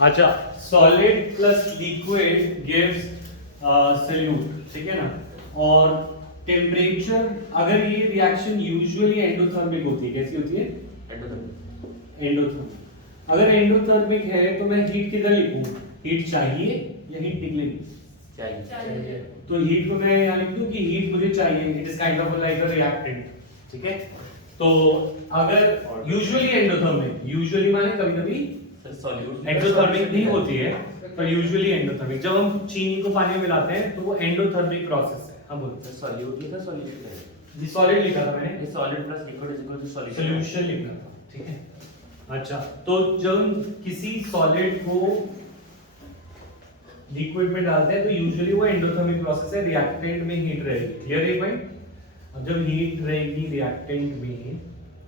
अच्छा, solid plus liquid gives solute, ठीक है ना। और टेम्परेचर, अगर ये रिएक्शन यूजुअली एंडोथर्मिक होती है, कैसी होती है? एंडोथर्मिक। अगर एंडोथर्मिक है तो मैं हीट किधर लिखूं? हीट चाहिए या हीट निकलेगी? चाहिए। तो हीट को मैं यहाँ लिख दूं कि हीट मुझे चाहिए, it is kind of like a reactant, ठीक है। तो अगर यूजुअली एंडोथर्मिक, यूजुअली माने कभी-कभी एक्सोथर्मिक भी होती है, पर यूजुअली एंडोथर्मिक। जब हम चीनी को पानी में मिलाते हैं तो वो एंडोथर्मिक प्रोसेस है। हाँ बोलो। सॉल्यूट लिखा, सॉल्यूशन है। जी सॉलिड लिखा था मैंने, ये solid plus liquid is equal to solution. Solution लिखा था, ठीक है। अच्छा, तो जब हम किसी सॉलिड को लिक्विड में डालते हैं तो यूजुअली वो एंडोथर्मिक प्रोसेस है, रिएक्टेंट में हीट रहेगी। क्लियर है भाई? अब जब हीट रहेगी रिएक्टेंट में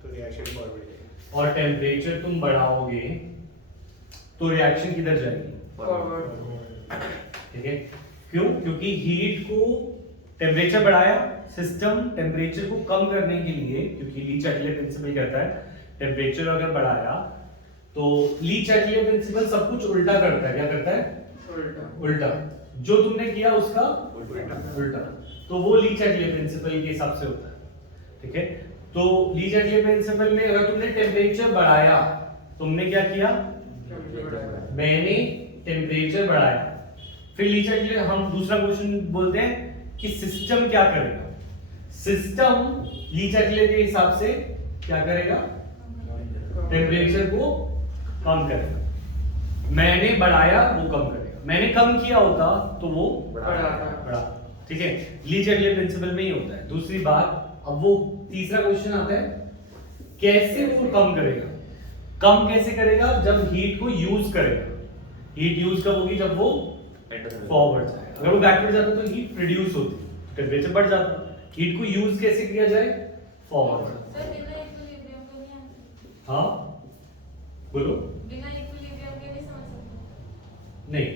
तो रिएक्शन फॉरवर्ड है और टेम्परेचर तुम बढ़ाओगे तो रिएक्शन किधर जाएगी? फॉरवर्ड। ठीक है। क्यों? क्योंकि हीट को टेम्परेचर बढ़ाया, सिस्टम टेम्परेचर को कम करने के लिए, क्योंकि ली चैटले प्रिंसिपल कहता है टेम्परेचर अगर बढ़ाया तो ली चैटले प्रिंसिपल सब कुछ उल्टा करता है। क्या करता है? उल्टा। जो तुमने किया उसका उल्टा। तो वो ली चैटले प्रिंसिपल के हिसाब से होता है, ठीक है। तो ली चैटले प्रिंसिपल में अगर तुमने टेम्परेचर बढ़ाया, तुमने क्या किया? मैंने टेम्परेचर बढ़ाया। फिर ली चैटले, हम दूसरा क्वेश्चन बोलते हैं कि सिस्टम क्या करेगा? सिस्टम ली चैटले के हिसाब से क्या करेगा? टेम्परेचर को कम करेगा। मैंने बढ़ाया, वो कम करेगा। मैंने कम किया होता तो वो बढ़ा, ठीक है। ली चैटले प्रिंसिपल में ही होता है। दूसरी बात, अब वो तीसरा क्वेश्चन आता है, कैसे वो कम करेगा? कम कैसे करेगा? जब हीट को यूज करेगा। हीट यूज कब होगी? जब वो फॉरवर्ड जाएगा। अगर वो बैकवर्ड जाता तो हीट प्रोड्यूस होती, टेम्परेचर बढ़ जाता। हीट को यूज कैसे किया जाए? फॉरवर्ड। सर बिना इक्विलिब्रियम के नहीं आता। हाँ बोलो। बिना इक्विलिब्रियम के नहीं समझ सकते। नहीं,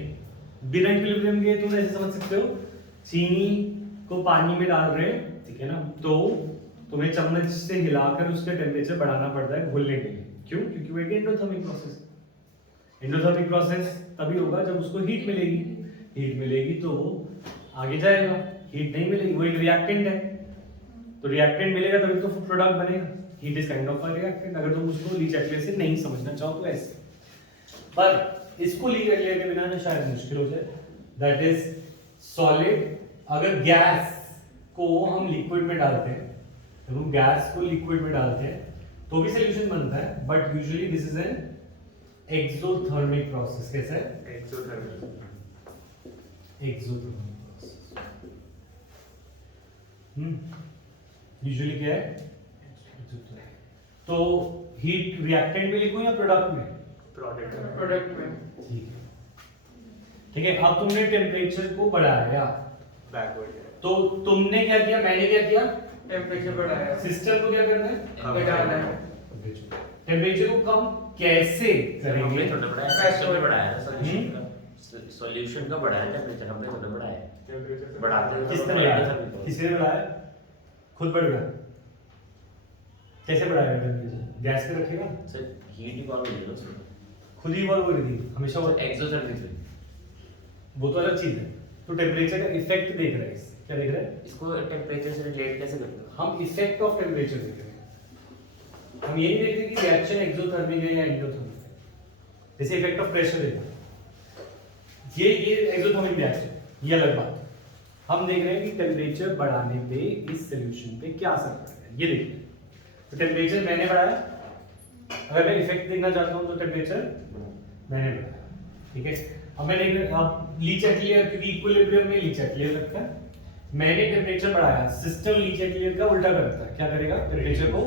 बिना इक्विलिब्रियम के तुम ऐसे समझ सकते हो, चीनी को पानी में डाल रहे हैं, ठीक है ना, तो तुम्हें चम्मच से हिलाकर उसका टेम्परेचर बढ़ाना पड़ता है घुलने के लिए। क्यों? क्योंकि वो एक एंडोथर्मिक प्रोसेस है। एंडोथर्मिक प्रोसेस तभी होगा जब उसको हीट मिलेगी। हीट मिलेगी तो वो आगे जाएगा। हीट नहीं मिलेगी, वो एक रिएक्टेंट है, तो रिएक्टेंट मिलेगा तभी तो प्रोडक्ट बनेगा। Heat is kind of a reactant. अगर तुम उसको ली चैटले से नहीं समझना चाहो तो ऐसे, पर इसको ली चैटले के बिना ना शायद मुश्किल हो जाए। That is solid. अगर गैस को हम लिक्विड में डालते हैं, जब हम गैस को लिक्विड में डालते हैं तो भी सॉल्यूशन बनता है, but usually this is an exothermic process. कैसा है? एक्सोथर्मिक। Exothermic process. यूजुअली क्या है? तो हीट रिएक्टेंट में लिखूं या प्रोडक्ट में? प्रोडक्ट में। ठीक है, ठीक है। अब तुमने टेम्परेचर को बढ़ाया, बैकवर्ड है तो तुमने क्या किया, मैंने क्या किया? टेम्परेचर बढ़ाया। सिस्टम को क्या करना है? घटाना है। टेम्परेचर को कम कैसे करेंगे? हमने थोड़ा बढ़ाया, सिस्टम ने बढ़ाया ना सॉल्यूशन का। सॉल्यूशन का बढ़ाया टेम्परेचर, हमने थोड़ा बढ़ाया है। टेम्परेचर बढ़ाते हैं किसने बढ़ाया? किसने बढ़ाया? खुद बढ़ गया। कैसे बढ़ाएगा टेम्परेचर? गैस पे रखेगा? सर हीट इवॉल्व हो गई ना, खुद ही इवॉल्व हो रही थी हमेशा वो। एक्सोथर्मिक। वो तो अलग चीज है। तो टेम्परेचर का इफेक्ट देख रहे हैं इससे। क्या देख रहे हैं? इसको टेम्परेचर से रिलेट कैसे करते हो? हम इफेक्ट ऑफ टेम्परेचर देख रहे हैं। हम ये नहीं देख रहे कि रिएक्शन एक्सोथर्मिक है या एंडोथर्मिक है। जैसे इफेक्ट ऑफ प्रेशर है, ये एक्सोथर्मिक रिएक्शन, ये अलग बात है। हम देख रहे हैं कि टेम्परेचर बढ़ाने पे इस सॉल्यूशन पे क्या असर पड़ेगा, ये देख रहे हैं। तो टेम्परेचर मैंने बढ़ाया, अगर मैं इफेक्ट देखना चाहता हूं तो टेम्परेचर मैंने बढ़ाया, ठीक है। अब मैंने अब ली चैटलियर, क्योंकि इक्विलिब्रियम में ली चैटलियर लगता है, मैंने टेम्परेचर बढ़ाया, सिस्टम ली चैटलियर का उल्टा करता है। क्या करेगा? टेम्परेचर को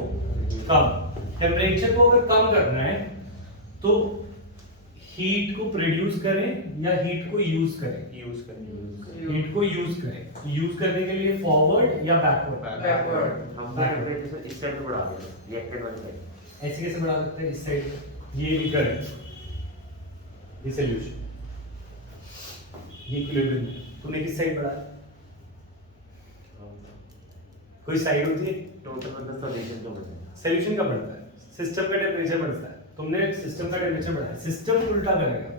कम। टेम्परेचर को अगर कम करना है तो हीट को प्रोड्यूस करें या हीट को यूज करें? यूज करनी हीट को यूज करें। यूज करने के लिए फॉरवर्ड या बैकवर्ड? बैकवर्ड। हमने टेम्परेचर इस साइड पे बढ़ा दिया, रिएक्टेंट वाली साइड। ऐसे कैसे बढ़ा सकते हैं? इस साइड ये भी करें, ये सॉल्यूशन, ये इक्विलिब्रियम। तूने किस साइड बढ़ाया? कोई साइड होती है? टोटल मतलब सॉल्यूशन तो बढ़ता है। सॉल्यूशन का बढ़ता है, सिस्टम का टेम्परेचर बढ़ता है। तुमने सिस्टम का टेम्परेचर बढ़ाया, सिस्टम उल्टा करेगा।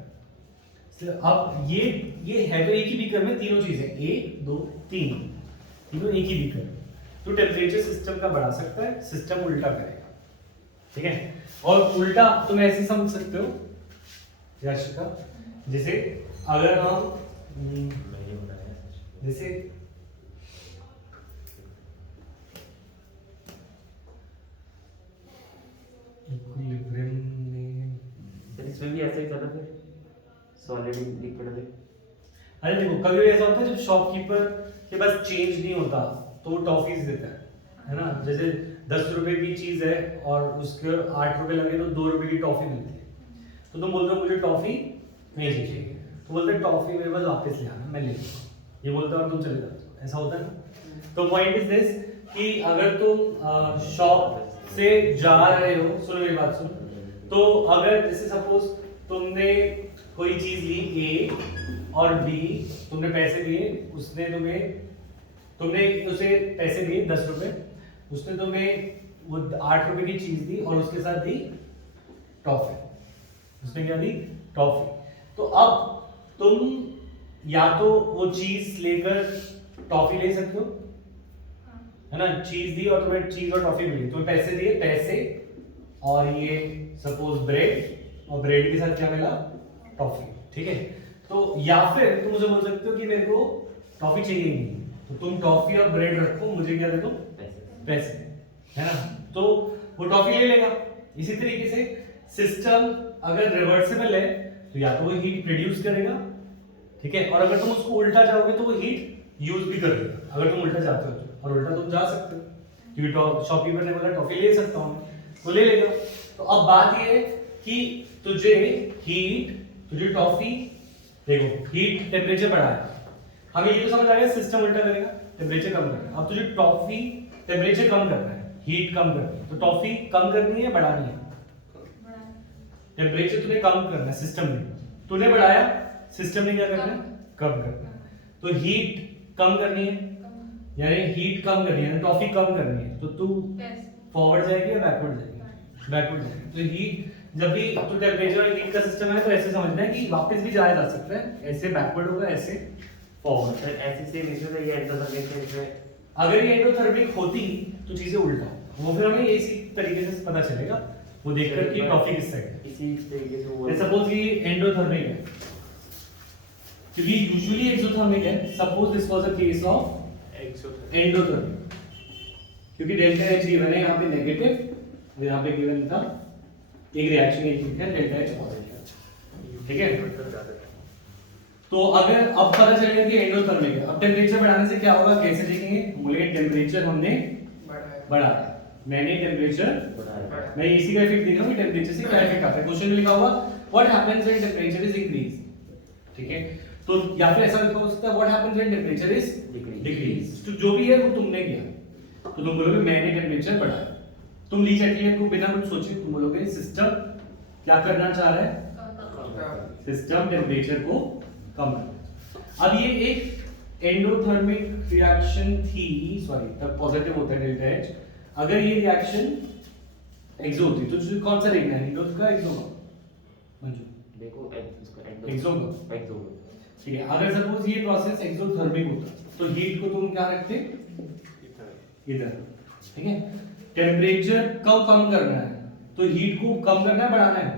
अब ये है तो एक ही बीकर में तीनों चीजें, 1 2 3 तीनों एक ही बीकर में, तो टेम्परेचर सिस्टम का बढ़ा सकता है, सिस्टम उल्टा करेगा, ठीक है। और उल्टा तुम ऐसे समझ सकते हो याशिका, जैसे अगर हम मैंने बनाया है। जैसे इक्विलिब्रियम में, फिर इसमें भी ऐसा ही था ना, फिर सॉलिड लिक्विड में। अरे देखो कभी ऐसा होता है जब शॉपकीपर के पास चेंज नहीं होता तो वो टॉफीज देता है ना। जैसे 10 रुपए की चीज है और उसके 8 रुपए लगे तो 2 रुपए की टॉफी मिलती है, तो तुम बोलते हो मुझे टॉफी नहीं चाहिए, तो बोलते हैं टॉफी मेरे पास वापस ले आना, मैं ले लूंगा, ये बोलते हो और तुम चले जाते हो, ऐसा होता है ना। तो पॉइंट इज दिस कि अगर तुम शॉप से जा रहे हो, सुनो मेरी बात सुनो, तो अगर जैसे सपोज तुमने कोई चीज ली ए और बी, तुमने पैसे दिए, तुमने उसे पैसे दिए 10 रुपए, उसने तुम्हें वो 8 रुपए की चीज दी और उसके साथ दी टॉफी, उसने क्या दी टॉफी। तो अब तुम या तो वो चीज लेकर टॉफी ले सकते हो, है ना, चीज दी और तुम्हें चीज और टॉफी मिली, तुम्हें पैसे दिए, पैसे और ये सपोज ब्रेड, और ब्रेड के साथ क्या मिला टॉफी, ठीक है। तो या फिर तुम मुझे बोल सकते हो कि मेरे को टॉफी चाहिए ही नहीं, तो तुम टॉफी और ब्रेड रखो, मुझे क्या दे दो पैसे, है ना, तो वो टॉफी ले लेगा। इसी तरीके से सिस्टम अगर रिवर्सिबल है तो या तो वो हीट प्रोड्यूस करेगा, ठीक है, और अगर तुम उसको उल्टा जाओगे तो वो हीट यूज भी कर लेगा, अगर तुम उल्टा जाते हो तो, और उल्टा तुम जा सकते हो क्योंकि शॉपकीपर ने बोला टॉफी ले सकता हूं, वो ले लेगा। तो अब बात ये है कि तुझे हीट, तुझे टॉफी, देखो हीट टेम्परेचर बढ़ाया, हमें ये तो समझ आ गया सिस्टम उल्टा करेगा, टेम्परेचर कम करेगा। अब तुझे टॉफी टेम्परेचर कम करना है, हीट कम करनी है, तो टॉफी कम करनी है बढ़ानी है, बड़ा टेम्परेचर तूने कम करना है, सिस्टम ने, तूने बढ़ाया, सिस्टम ने क्या करना है कम करना है। तो हीट कम करनी है, कम यानी हीट कम करनी है, टॉफी कम करनी है, तो तू पैसे फॉरवर्ड जाएगी या बैकवर्ड जाएगी, बैकवर्ड जाएगी। तो हीट जब भी तो टेम्परेचर और हीट का सिस्टम है तो ऐसे समझना है कि वापस भी जाया जा सकता है, ऐसे बैकवर्ड होगा, ऐसे फॉरवर्ड। फिर ऐसी सेम इशू है, ये एंडोथर्मिक है इसमें। अगर ये एंडोथर्मिक होती तो चीजें उल्टा हो, वो फिर हमें इसी तरीके से पता चलेगा, वो देखकर कि टॉफी किस साइड है। इसी तरीके से वो सपोज ये एंडोथर्मिक है, क्योंकि यूजुअली एक्सोथर्मिक है, suppose this was a case of endothermic, क्योंकि डेल्टा एच गिवन है यहाँ पे नेगेटिव, यहाँ पे गिवन था एक रिएक्शन लिखा है डेल्टा एच पॉजिटिव, ठीक है। तो अगर अब पता चल गया कि एंडोथर्मिक है, अब टेम्परेचर बढ़ाने से क्या होगा, कैसे देखेंगे, बोलेंगे टेम्परेचर हमने बढ़ाया, मैंने टेम्परेचर बढ़ाया। मैं इसी का इफेक्ट दिख रहा हूं कि टेम्परेचर से क्या इफेक्ट आता है। क्वेश्चन में लिखा हुआ what happens when temperature is increase, ठीक है, तो या फिर ऐसा लिखा हो सकता है what happens when temperature is decrease, तो जो भी है वो तुमने किया, तो तुम बोलोगे मैंने टेम्परेचर बढ़ाया। तुम लीच एटलियर को बिना कुछ सोचे तुम बोलोगे सिस्टम क्या करना चाह रहा है, सिस्टम टेम्परेचर को कम करना। अब ये एक एंडोथर्मिक रिएक्शन थी, सॉरी तब पॉजिटिव होता है डेल्टा एच, अगर ये रिएक्शन एक्सो होती तो कौन सा देखना है, एंडो का एक्सो का, मंजू देखो इसको एक्सो का, एक्सो ठीक है। अगर सपोज ये प्रोसेस एक्सोथर्मिक होता तो हीट को तुम क्या रखते इधर, ठीक है। टेम्परेचर कब कम करना है, तो हीट को कम करना है बढ़ाना है,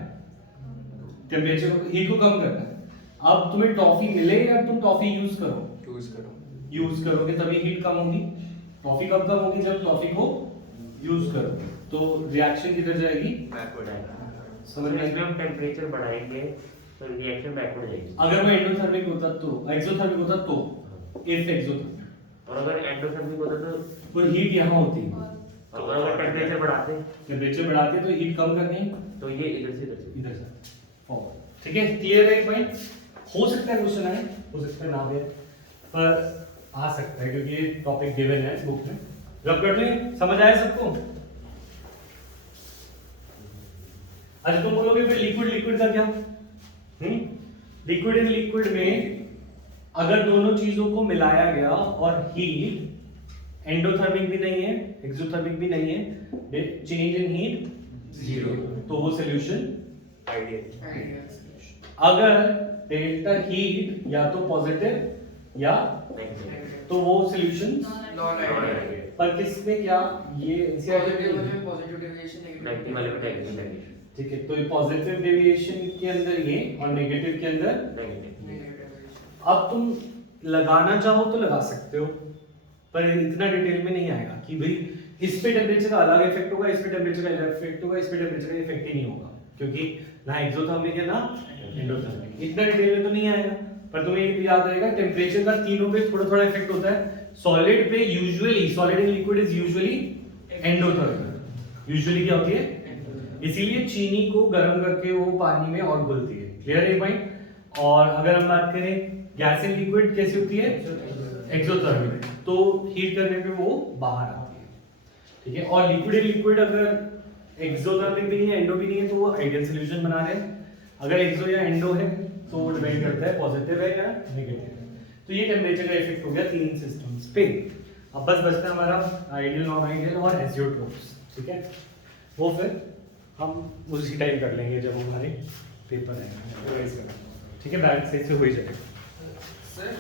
टेम्परेचर को, हीट को कम करना है। अब तुम्हें टॉफी मिले या तुम टॉफी यूज यूज करोगे तभी हीट कम होगी। टॉफी कब कम होगी, जब टॉफी को यूज करो, तो रिएक्शन किधर जाएगी, समझ में। इसमें हम टेम्परेचर बढ़ाएंगे तो रिएक्शन बैकवर्ड जाएगी। अगर वो एंडोथर्मिक होता तो, एक्सोथर्मिक होता तो, इफ एक्सोथर्मिक, और अगर एंडोथर्मिक होता तो हीट यहाँ होती, तो अगर टेम्परेचर बढ़ाते टेम्परेचर बढ़ाते तो हीट कम करनी तो ये इधर से इधर से फॉरवर्ड, ठीक है। क्लियर है पॉइंट, हो सकता है क्वेश्चन आए, हो सकता है ना आए, पर आ सकता है क्योंकि ये टॉपिक गिवन है बुक में। रब कर लें, समझ आया सबको। अच्छा तुम बोलोगे फिर लिक्विड का क्या, लिक्विड एंड लिक्विड में अगर दोनों चीजों को मिलाया गया और हीट एंडोथर्मिक भी नहीं है एक्सोथर्मिक भी नहीं है, चेंज इन हीट जीरो, तो वो सॉल्यूशन आइडियल। अगर डेल्टा हीट या तो पॉजिटिव या नेगेटिव तो वो सॉल्यूशन नॉन आइडियल पर किसमें क्या ये पॉजिटिव वाले पॉजिटिव डेविएशन नेगेटिव वाले पे नेगेटिव डेविएशन ठीक है, तो ये पॉजिटिव डेविएशन के अंदर ये और नेगेटिव के अंदर नेगेटिव अब तुम लगाना चाहो तो लगा सकते हो, पर इतना डिटेल में नहीं आएगा कि भाई इस पे टेम्परेचर का अलग इफेक्ट होगा, इस पे टेम्परेचर का अलग इफेक्ट होगा, इस पे टेम्परेचर का इफेक्ट ही नहीं होगा, क्योंकि ना एक्सोथर्मिक है ना एंडोथर्मिक। इतना डिटेल में तो नहीं आएगा, पर तुम्हें ये भी याद रहेगा टेम्परेचर का तीनों पे थोड़ा थोड़ा इफेक्ट होता है। सॉलिड पे usually, solid and liquid is usually endothermic, usually क्या होती है, इसीलिए चीनी को गर्म करके वो पानी में और घुलती है। क्लियर है पॉइंट। और अगर हम बात करें गैस एंड लिक्विड कैसी होती है, एक्सोथर्मिक, तो हीट करने पे वो बाहर आती है, ठीक है। और लिक्विड एंड लिक्विड अगर एक्सोथर्मिक भी नहीं है, एंडो भी नहीं है, तो वो आइडियल सॉल्यूशन बना रहे हैं। अगर एक्सो या एंडो है तो वो डिपेंड करता है पॉजिटिव है या नेगेटिव है। तो ये टेम्परेचर का इफेक्ट हो गया तीन सिस्टम्स पे। अब बस बचता है हमारा आइडियल, नॉन आइडियल और एजियोट्रोप्स, ठीक है। वो फिर हम उसी टाइम कर लेंगे जब हमारे पेपर आएगा, ठीक है, बैलेंस सही से हो ही जाएगा। सर